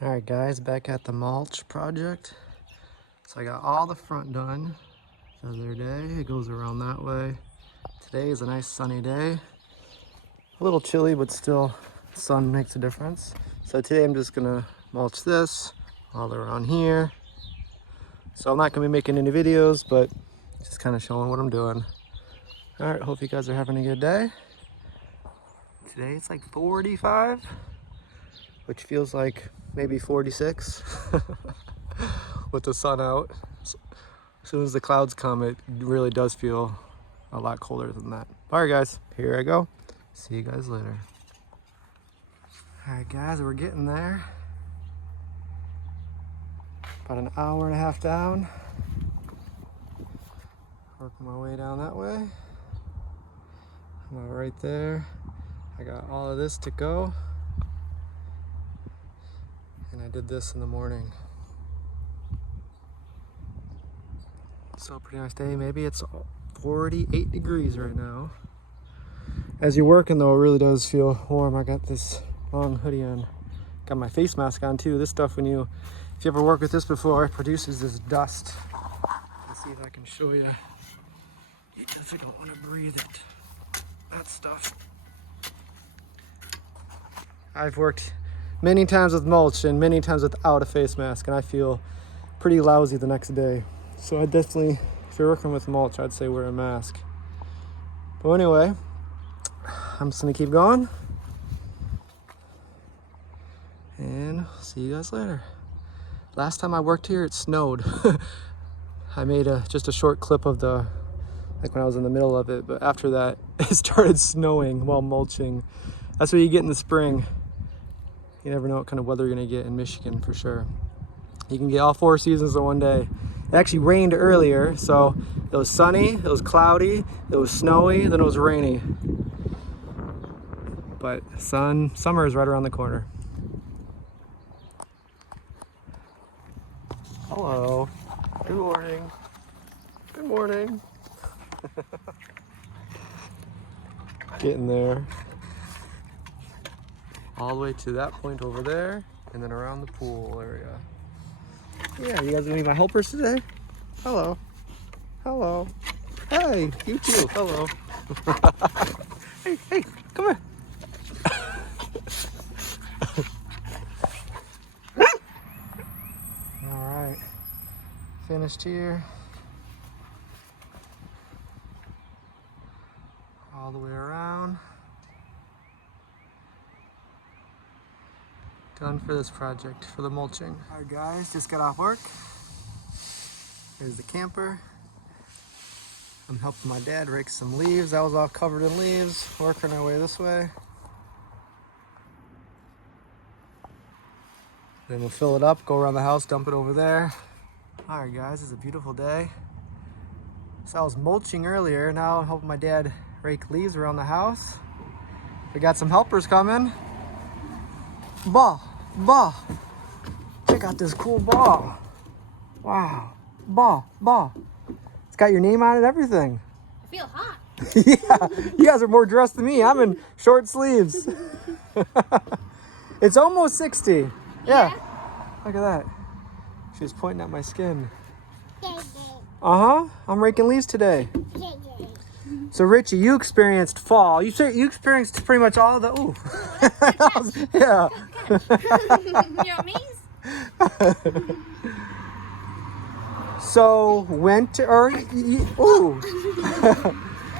All right, guys, back at the mulch project. So I got all the front done the other day. It goes around that way. Today is a nice sunny day. A little chilly, but still sun makes a difference. So today I'm just gonna mulch this all around here. So I'm not gonna be making any videos, but just kind of showing what I'm doing. All right, hope you guys are having a good day. Today it's like 45, which feels like maybe 46 with the sun out. As soon as the clouds come, it really does feel a lot colder than that. All right, guys, here I go. See you guys later. All right, guys, we're getting there. About an hour and a half down. Working my way down that way. I'm about right there. I got all of this to go. And I did this in the morning. So pretty nice day. Maybe it's 48 degrees right now. As you're working though, it really does feel warm. I got this long hoodie on. Got my face mask on too. This stuff, if you ever worked with this before, it produces this dust. Let's see if I can show you. You definitely don't want to breathe it. That stuff. I've worked many times with mulch and many times without a face mask, and I feel pretty lousy the next day. So I definitely, if you're working with mulch, I'd say wear a mask. But anyway, I'm just gonna keep going. And see you guys later. Last time I worked here, it snowed. I made just a short clip of like when I was in the middle of it, but after that, it started snowing while mulching. That's what you get in the spring. You never know what kind of weather you're gonna get in Michigan for sure. You can get all 4 seasons in one day. It actually rained earlier, so it was sunny, it was cloudy, it was snowy, then it was rainy. But summer is right around the corner. Hello. Good morning. Good morning. Getting there. All the way to that point over there, and then around the pool area. Yeah, you guys gonna be my helpers today? Hello. Hello. Hey, you too. Hello. Hey, come here. All right, finished here. All the way around. Done for this project, for the mulching. All right, guys, just got off work. Here's the camper. I'm helping my dad rake some leaves. That was all covered in leaves. Working our way this way. Then we'll fill it up, go around the house, dump it over there. All right, guys, it's a beautiful day. So I was mulching earlier. Now I'm helping my dad rake leaves around the house. We got some helpers coming. Ball. Check out this cool ball. Wow. Ball. It's got your name on it and everything. I feel hot. Yeah, you guys are more dressed than me. I'm in short sleeves. It's almost 60. Yeah. Look at that. She was pointing at my skin. I'm raking leaves today. So Richie, you experienced fall. You experienced pretty much all the yeah. You know me? So winter ooh.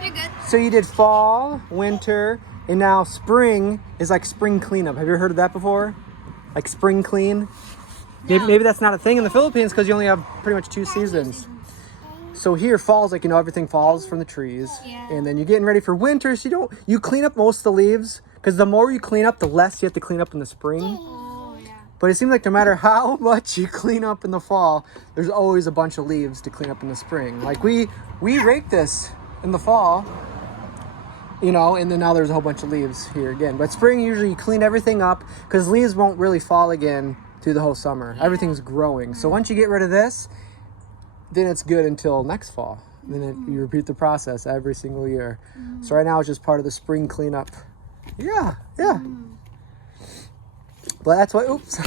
You're good. So you did fall, winter, and now spring is like spring cleanup. Have you ever heard of that before? Like spring clean? No. Maybe that's not a thing in the Philippines because you only have pretty much 2 seasons. So here, fall's like, everything falls from the trees. Yeah. And then you're getting ready for winter, so you clean up most of the leaves, because the more you clean up, the less you have to clean up in the spring. Oh, yeah. But it seems like no matter how much you clean up in the fall, there's always a bunch of leaves to clean up in the spring. Like we rake this in the fall, and then now there's a whole bunch of leaves here again. But spring, usually you clean everything up, because leaves won't really fall again through the whole summer. Yeah. Everything's growing. So once you get rid of this, then it's good until next fall. Then you repeat the process every single year. So right now it's just part of the spring cleanup. Yeah. But that's what, oops.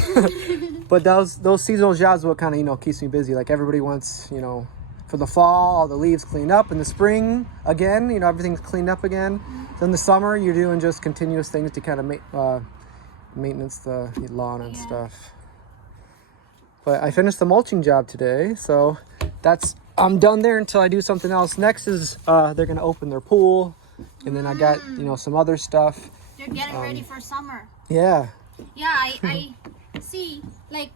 But those seasonal jobs are what kind of, you know, keeps me busy. Like everybody wants, you know, for the fall, all the leaves cleaned up. In the spring, again, you know, everything's cleaned up again. So in the summer, you're doing just continuous things to kind of maintenance the lawn and stuff. But I finished the mulching job today, so I'm done there until I do something else. Next is they're gonna open their pool, and then I got, you know, some other stuff. They're getting ready for summer. Yeah. Yeah, I see. Like,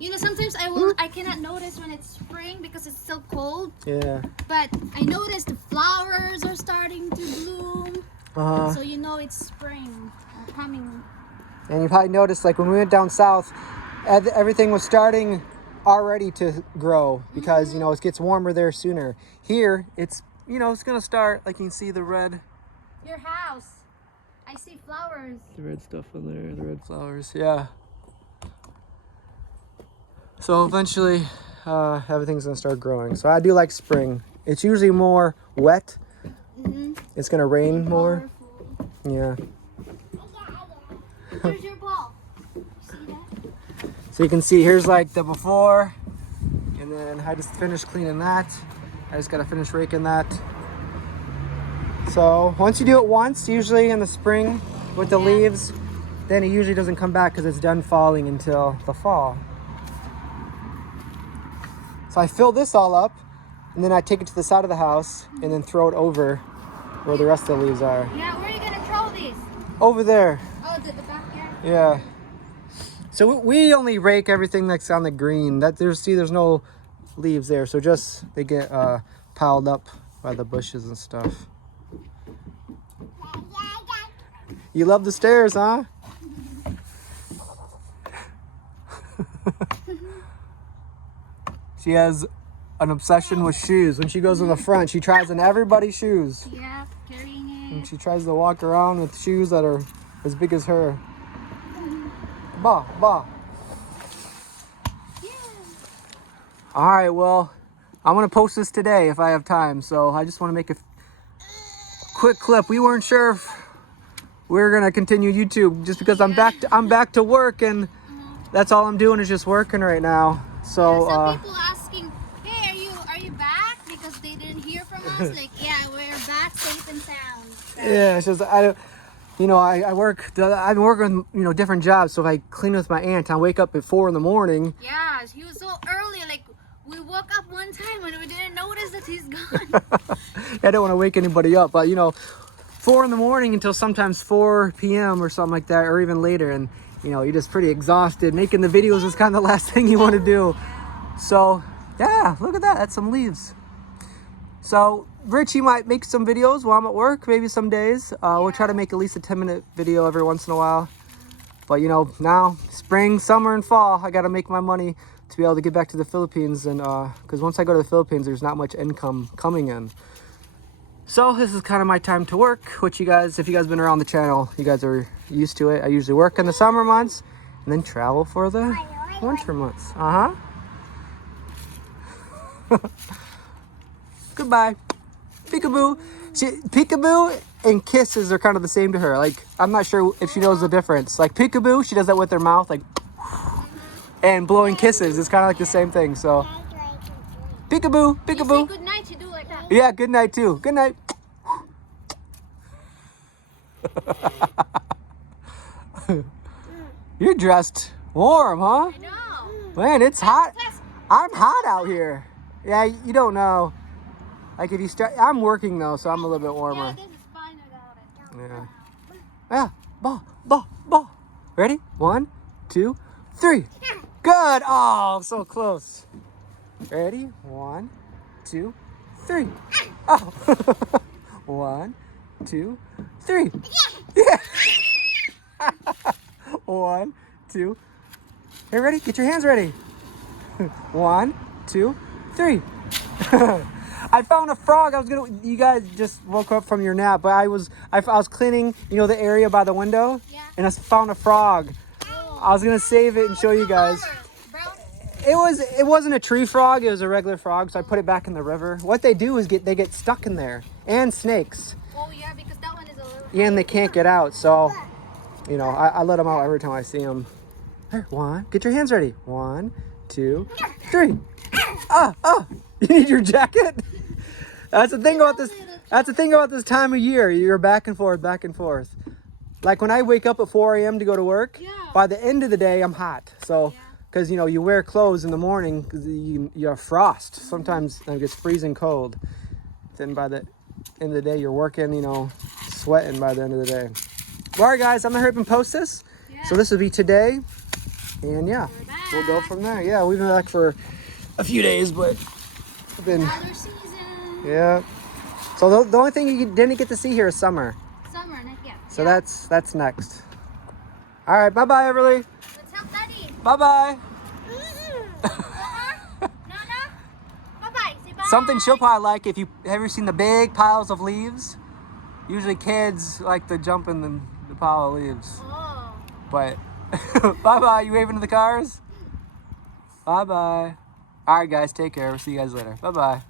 you know, sometimes I cannot notice when it's spring because it's still cold. Yeah. But I noticed the flowers are starting to bloom. So you know it's spring coming. And you probably noticed, like when we went down south, everything was starting already to grow because you know it gets warmer there sooner. Here, it's, you know, it's gonna start, like you can see the red. Your house. I see flowers. The red stuff in there, the red flowers, yeah. So eventually, everything's gonna start growing. So I do like spring. It's usually more wet. It's gonna rain more. Yeah. Where's your ball? See that? So you can see here's like the before, and then I just finished cleaning that. I just gotta finish raking that. So once you do it once, usually in the spring with the leaves, then it usually doesn't come back because it's done falling until the fall. So I fill this all up, and then I take it to the side of the house and then throw it over where the rest of the leaves are. Yeah, where are you gonna throw these? Over there. Oh, the backyard? Yeah. So we only rake everything that's on the green. There's no leaves there, so just they get piled up by the bushes and stuff. You love the stairs, huh? She has an obsession with shoes. When she goes in the front, she tries on everybody's shoes. Yeah, carrying it. And she tries to walk around with shoes that are as big as her. Bah, bah. Yeah. All right, well, I'm gonna post this today if I have time. So I just want to make a quick clip. We weren't sure if we were gonna continue YouTube just because I'm back to work, and that's all I'm doing is just working right now. So some people asking, hey, are you back? Because they didn't hear from us. Like, yeah, we're back safe and sound. So. Yeah, it's just I work. I've been working with, you know, different jobs. So if I clean with my aunt, I wake up at 4 in the morning. Yeah, he was so early. Like, we woke up one time and we didn't notice that he's gone. I don't want to wake anybody up, but you know, 4 in the morning until sometimes 4 p.m. or something like that, or even later, and you know, you're just pretty exhausted. Making the videos is kind of the last thing you want to do. So yeah, look at that. That's some leaves. So Richie might make some videos while I'm at work, maybe some days. We'll try to make at least a 10-minute video every once in a while. But you know, now spring, summer, and fall, I got to make my money to be able to get back to the Philippines, and because once I go to the Philippines, there's not much income coming in. So this is kind of my time to work, which you guys, if you guys been around the channel, you guys are used to it. I usually work in the summer months and then travel for the winter months. Goodbye. Peekaboo. Peekaboo and kisses are kind of the same to her. Like, I'm not sure if she knows the difference. Like peekaboo, she does that with her mouth, like, and blowing kisses is kind of like the same thing. So peekaboo, peekaboo. You say good night, you do like that. Yeah, good night too. Good night. You're dressed warm, huh? I know. Man, it's hot. I'm hot out here. Yeah, you don't know. Like if you start, I'm working though, so I'm a little bit warmer. Yeah, this is fine without it. Yeah. Yeah. Ball, ball, ball. Ready? 1, 2, 3. Good. Oh, so close. Ready? 1, 2, 3. Oh. 1, 2, 3. Yeah. 1, 2. Hey, ready? Get your hands ready. 1, 2, 3. I found a frog. You guys just woke up from your nap, but I was cleaning, you know, the area by the window, and I found a frog. I was gonna save it and show you guys. It wasn't a tree frog. It was a regular frog. So I put it back in the river. What they do is they get stuck in there, and snakes. Oh yeah, because that one is a little. Yeah, and they can't get out. So, you know, I let them out every time I see them. Here, 1. Get your hands ready. 1, 2, 3. You need your jacket? That's the thing about this. That's the thing about this time of year. You're back and forth, back and forth. Like when I wake up at 4 a.m. to go to work, by the end of the day, I'm hot. So, because, you know, you wear clothes in the morning because you have frost. Sometimes it gets freezing cold. Then by the end of the day, you're working, you know, sweating by the end of the day. Well, all right, guys, I'm going to hurry up and post this. So this will be today. And yeah, we'll go from there. Yeah, we've been back for a few days, but we've been... Another season. Yeah. So the only thing you didn't get to see here is summer. Summer, not yet. So that's next. All right, bye-bye, Everly. Let's help Daddy. Bye-bye. Nana? Bye-bye. Say bye. Something she'll probably like if you have you seen the big piles of leaves? Usually kids like to jump in the pile of leaves. Oh. But bye-bye. You waving to the cars? Bye-bye. All right, guys. Take care. We'll see you guys later. Bye-bye.